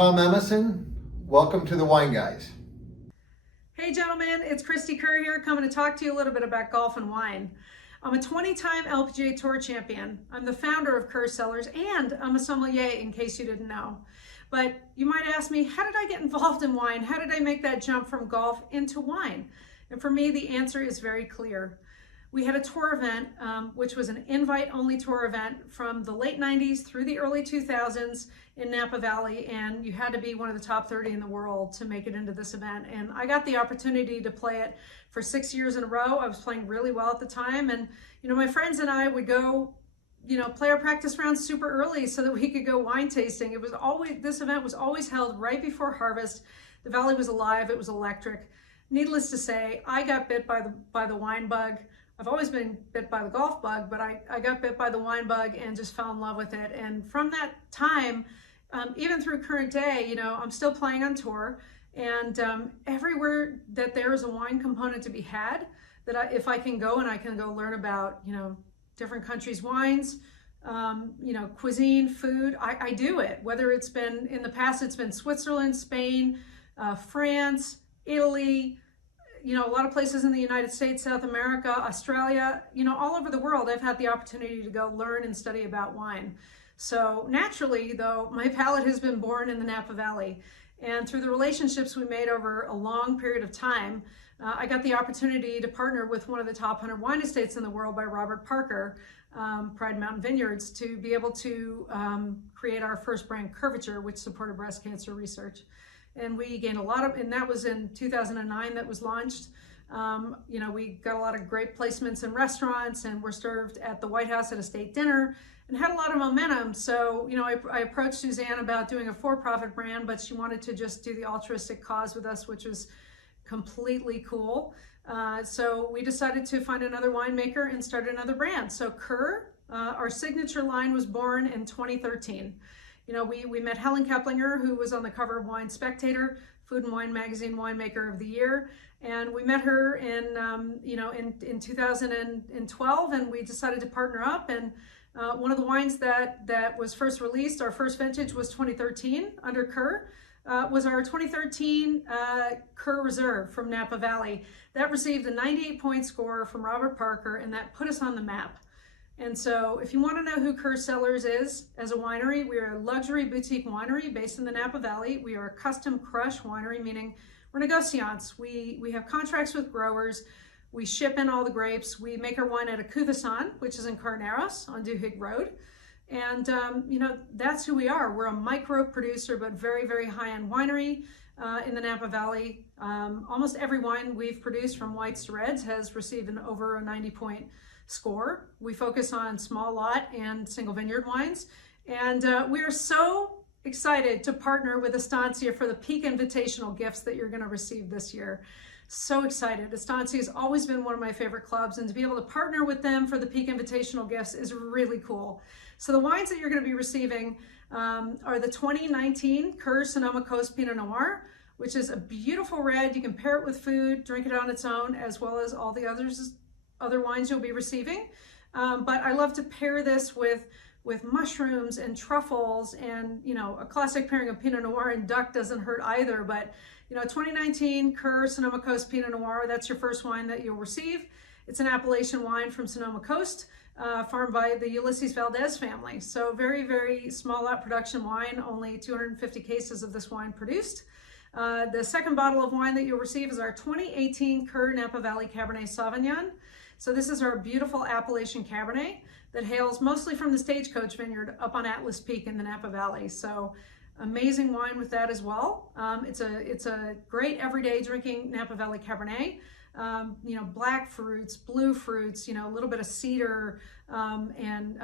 Tom Emision. Welcome to the Wine Guys. Hey gentlemen, it's Christy Kerr here, coming to talk to you a little bit about golf and wine. I'm a 20-time LPGA Tour champion. I'm the founder of Kerr Cellars, and I'm a sommelier, in case you didn't know. But you might ask me, how did I get involved in wine? How did I make that jump from golf into wine? And for me, the answer is very clear. We had a tour event, which was an invite-only tour event from the late 90s through the early 2000s in Napa Valley, and you had to be one of the top 30 in the world to make it into this event. And I got the opportunity to play it for 6 years in a row. I was playing really well at the time, and my friends and I would go play our practice rounds super early so that we could go wine tasting. This event was always held right before harvest. The valley was alive, it was electric. Needless to say, I got bit by the wine bug. I've always been bit by the golf bug, but I got bit by the wine bug and just fell in love with it. And from that time, even through current day, I'm still playing on tour, and everywhere that there is a wine component to be had, if I can go and I can go learn about, different countries' wines, cuisine, food, I do it. Whether it's been, in the past, it's been Switzerland, Spain, France, Italy, a lot of places in the United States, South America, Australia, all over the world, I've had the opportunity to go learn and study about wine. So naturally, though, my palate has been born in the Napa Valley. And through the relationships we made over a long period of time, I got the opportunity to partner with one of the top 100 wine estates in the world by Robert Parker, Pride Mountain Vineyards, to be able to create our first brand, Curvature, which supported breast cancer research. And we gained a lot of, and that was in 2009 that was launched. We got a lot of great placements in restaurants, and were served at the White House at a state dinner, and had a lot of momentum. So, I approached Suzanne about doing a for-profit brand, but she wanted to just do the altruistic cause with us, which was completely cool. So we decided to find another winemaker and start another brand. So Kerr, our signature line, was born in 2013. We met Helen Keplinger, who was on the cover of Wine Spectator, Food and Wine Magazine Winemaker of the Year. And we met her in 2012, and we decided to partner up. And one of the wines that was first released, our first vintage, was 2013 under Kerr, was our 2013 Kerr Reserve from Napa Valley. That received a 98-point score from Robert Parker, and that put us on the map. And so if you want to know who Kerr Cellars is as a winery, we are a luxury boutique winery based in the Napa Valley. We are a custom crush winery, meaning we're negociants. We have contracts with growers. We ship in all the grapes. We make our wine at a Cuvasson, which is in Carneros on Duhigg Road. And, that's who we are. We're a micro producer, but very, very high-end winery in the Napa Valley. Almost every wine we've produced, from whites to reds, has received over a 90-point score. We focus on small lot and single vineyard wines. And we are so excited to partner with Estancia for the Peak Invitational gifts that you're going to receive this year. So excited. Estancia has always been one of my favorite clubs, and to be able to partner with them for the Peak Invitational gifts is really cool. So the wines that you're going to be receiving are the 2019 Kerr Sonoma Coast Pinot Noir, which is a beautiful red. You can pair it with food, drink it on its own, as well as all the other wines you'll be receiving. But I love to pair this with mushrooms and truffles, and a classic pairing of Pinot Noir and duck doesn't hurt either. But 2019 Kerr Sonoma Coast Pinot Noir, that's your first wine that you'll receive. It's an Appalachian wine from Sonoma Coast, farmed by the Ulysses Valdez family. So very, very small lot production wine, only 250 cases of this wine produced. The second bottle of wine that you'll receive is our 2018 Kerr Napa Valley Cabernet Sauvignon. So this is our beautiful Appalachian Cabernet that hails mostly from the Stagecoach Vineyard up on Atlas Peak in the Napa Valley. So amazing wine with that as well. It's a great everyday drinking Napa Valley Cabernet. Black fruits, blue fruits, a little bit of cedar, and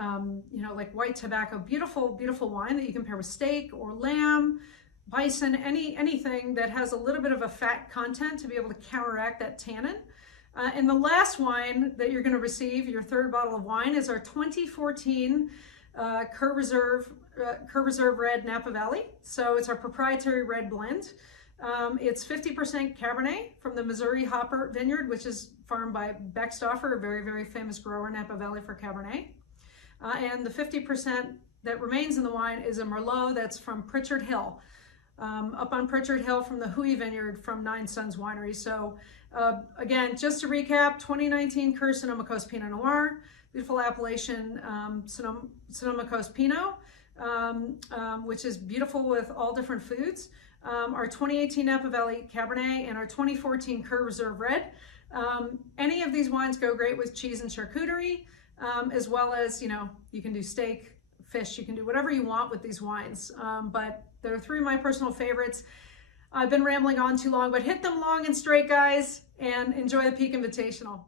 like white tobacco. Beautiful, beautiful wine that you can pair with steak or lamb, bison, anything that has a little bit of a fat content to be able to counteract that tannin. And the last wine that you're going to receive, your third bottle of wine, is our 2014 Kerr Reserve Red Napa Valley. So it's our proprietary red blend. It's 50% Cabernet from the Missouri Hopper Vineyard, which is farmed by Beckstoffer, a very, very famous grower in Napa Valley for Cabernet. And the 50% that remains in the wine is a Merlot that's from Pritchard Hill. up on Pritchard Hill from the Hui Vineyard from Nine Sons Winery. So again, just to recap, 2019 Kerr Sonoma Coast Pinot Noir, beautiful appellation Sonoma Coast Pinot, which is beautiful with all different foods. Our 2018 Napa Valley Cabernet and our 2014 Kerr Reserve Red. Any of these wines go great with cheese and charcuterie, as well as, you know, you can do steak, fish, you can do whatever you want with these wines. But there are three of my personal favorites. I've been rambling on too long, but hit them long and straight, guys, and enjoy the Peak Invitational.